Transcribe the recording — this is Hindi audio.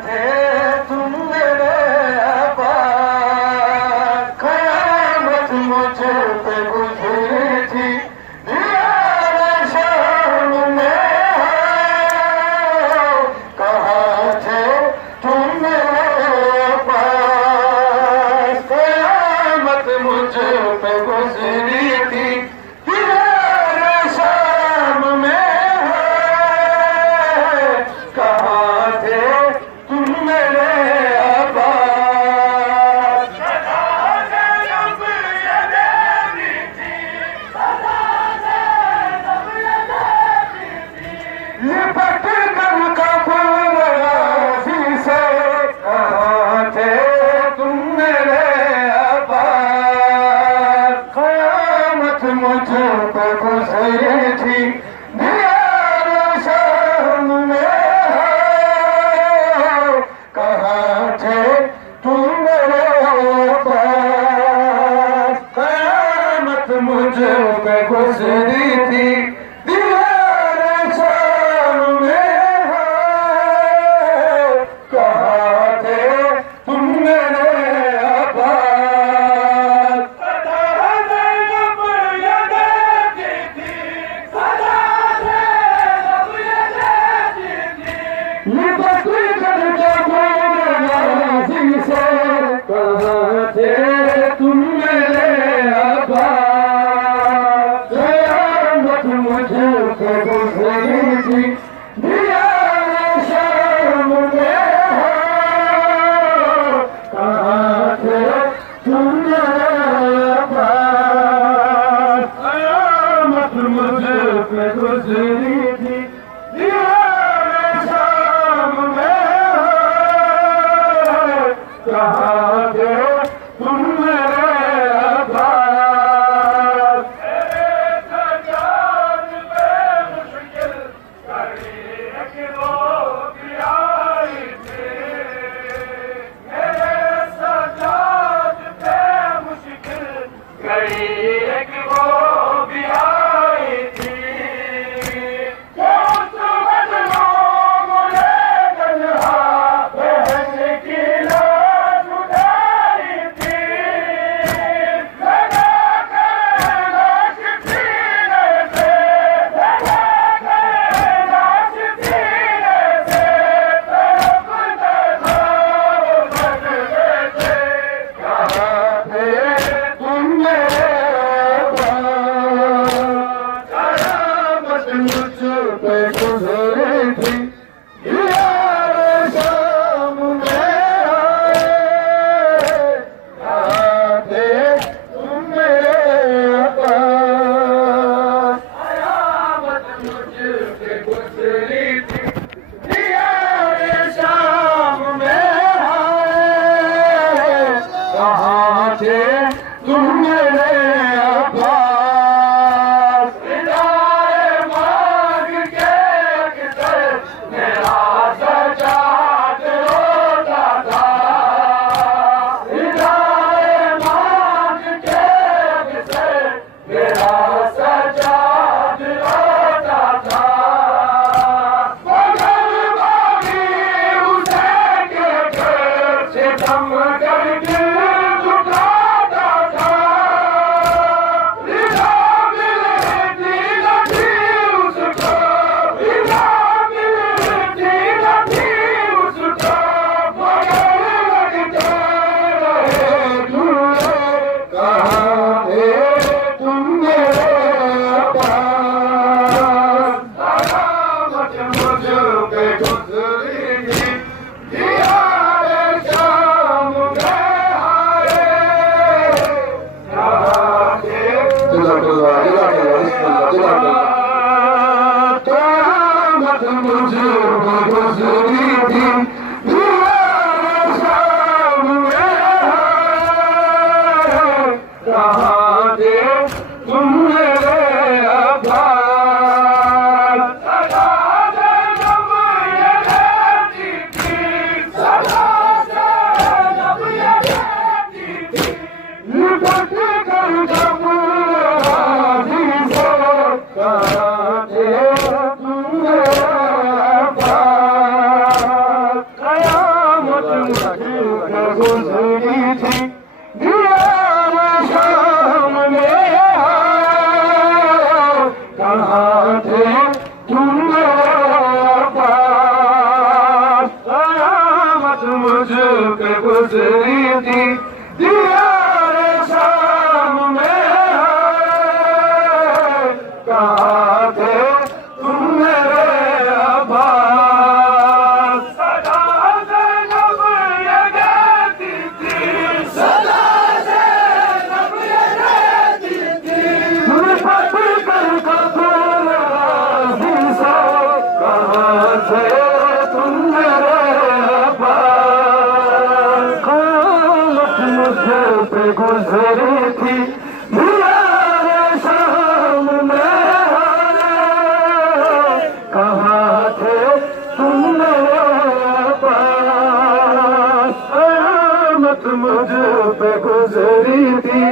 तुम मेरे आबाद कयामत मुझ पे गुजरी थी दीवार शाम में कहाँ थे तुम मेरे आबाद कयामत मुझ पे गुजरी थी दीवार शाम में कहाँ थे तुम मेरे आबाद लिपट कर कब्र राज़ी से कहाँ थे तुम मेरे आबाद कयामत मुझ पे गुजरी थी दीवार शाम में कहाँ थे तुम मेरे आबाद कयामत मुझ पे गुजरी थी दीवार शाम में कहाँ थे तुम मेरे आबाद लिपट कर कब्र राज़ी से कहाँ थे तुम मेरे आबाद कयामत मुझ पे गुजरी थी दीवार शाम में कहाँ थे तुम मेरे आबाद कयामत मुझ पे गुजरी थी दीवार शाम में कहाँ थे तुम मेरे आबाद तुम मेरे आबाद विदाए मांग के अक्सर मेरा सजाद रोता था विदाए मांग के अक्सर मेरा सजाद रोता था मगर बागी उसे के घर से दम कर दिल झुकाता था रिदा मिलती न थी उसको रिदा मिलती न थी उसको मगर लगता रहे दूल्हे कहाँ थे तुम मेरे आबाद कयामत मुझ पे गुजरी थी दीवार शाम गुजरी थी दीवार शाम में कहाँ थे तुम कयामत मुझ पे गुजरी थी दीवार शाम में कहाँ थे तुम मेरे अब्बास सदा ज़ैनब ये कहती थी सदा ज़ैनब ये कहती थी तुम्हें पकड़ कर कफन अज़ीज़ो कहाँ थे तुम मेरे अब्बास क़यामत मुझ पे गुज़री थी दीवार शाम में कहाँ थे तुम मेरे अब्बास क़यामत मुझ पे गुज़री थी